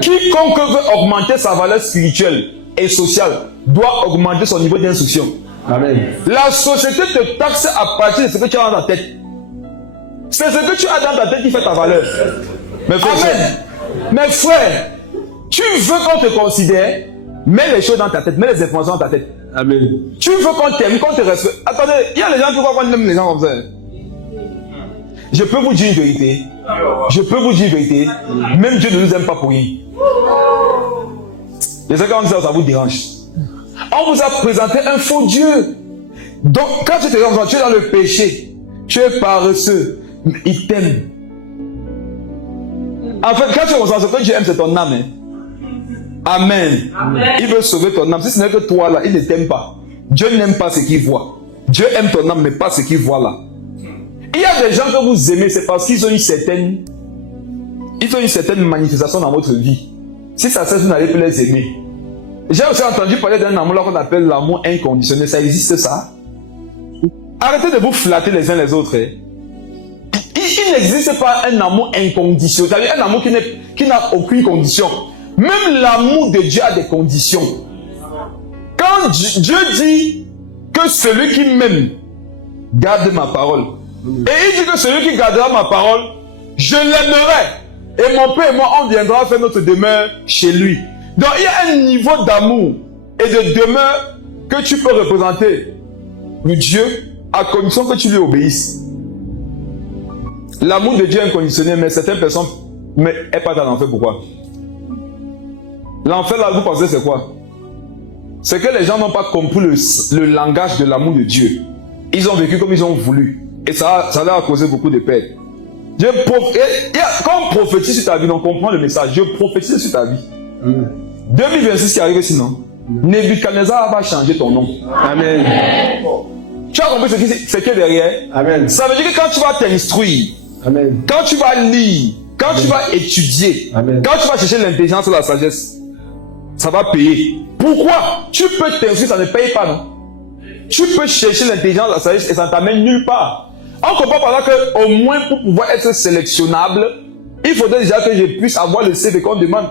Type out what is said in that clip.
Quiconque veut augmenter sa valeur spirituelle et sociale doit augmenter son niveau d'instruction. Amen. La société te taxe à partir de ce que tu as dans ta tête. C'est ce que tu as dans ta tête qui fait ta valeur. Mes frères, amen. Mes frères, tu veux qu'on te considère, mets les choses dans ta tête, mets les informations dans ta tête. Amen. Tu veux qu'on t'aime, qu'on te respecte. Attendez, il y a des gens qui croient qu'on aime les gens comme ça. Je peux vous dire une vérité. Je peux vous dire une vérité. Même Dieu ne nous aime pas pour rien. Je sais quand ça vous dérange. On vous a présenté un faux Dieu. Donc, quand tu te rends compte, tu es dans le péché. Tu es paresseux. Il t'aime. En fait, quand tu ressens ce que Dieu aime, c'est ton âme. Hein? Amen. Amen. Il veut sauver ton âme. Si ce n'est que toi là, il ne t'aime pas. Dieu n'aime pas ce qu'il voit. Dieu aime ton âme, mais pas ce qu'il voit là. Il y a des gens que vous aimez, c'est parce qu'ils ont une certaine manifestation dans votre vie. Si ça cesse, vous n'allez plus les aimer. J'ai aussi entendu parler d'un amour là qu'on appelle l'amour inconditionnel. Ça existe ça? Arrêtez de vous flatter les uns les autres. Hein. Il n'existe pas un amour inconditionnel. C'est-à-dire un amour qui n'a aucune condition. Même l'amour de Dieu a des conditions. Quand Dieu dit que celui qui m'aime garde ma parole, et il dit que celui qui gardera ma parole, je l'aimerai. Et mon Père et moi, on viendra faire notre demeure chez lui. Donc il y a un niveau d'amour et de demeure que tu peux représenter le Dieu à condition que tu lui obéisses. L'amour de Dieu est inconditionnel, mais certaines personnes elles partent en enfer. Pourquoi? L'enfer là, vous pensez c'est quoi? C'est que les gens n'ont pas compris le langage de l'amour de Dieu. Ils ont vécu comme ils ont voulu. Et ça leur a causé beaucoup de pertes. Quand on prophétise sur ta vie, on comprend le message. Je prophétise sur ta vie. 2026 qui arrive sinon. Nebuchadnezzar va changer ton nom. Amen. Tu as compris ce qui est derrière? Amen. Ça veut dire que quand tu vas t'instruire, amen, quand tu vas lire, quand amen, tu vas étudier, amen, quand tu vas chercher l'intelligence et la sagesse, ça va payer. Pourquoi? Tu peux t'instruire, ça ne paye pas, non? Tu peux chercher l'intelligence, la sagesse et ça ne t'amène nulle part. On comprend par là qu'au moins pour pouvoir être sélectionnable, il faudrait déjà que je puisse avoir le CV qu'on demande.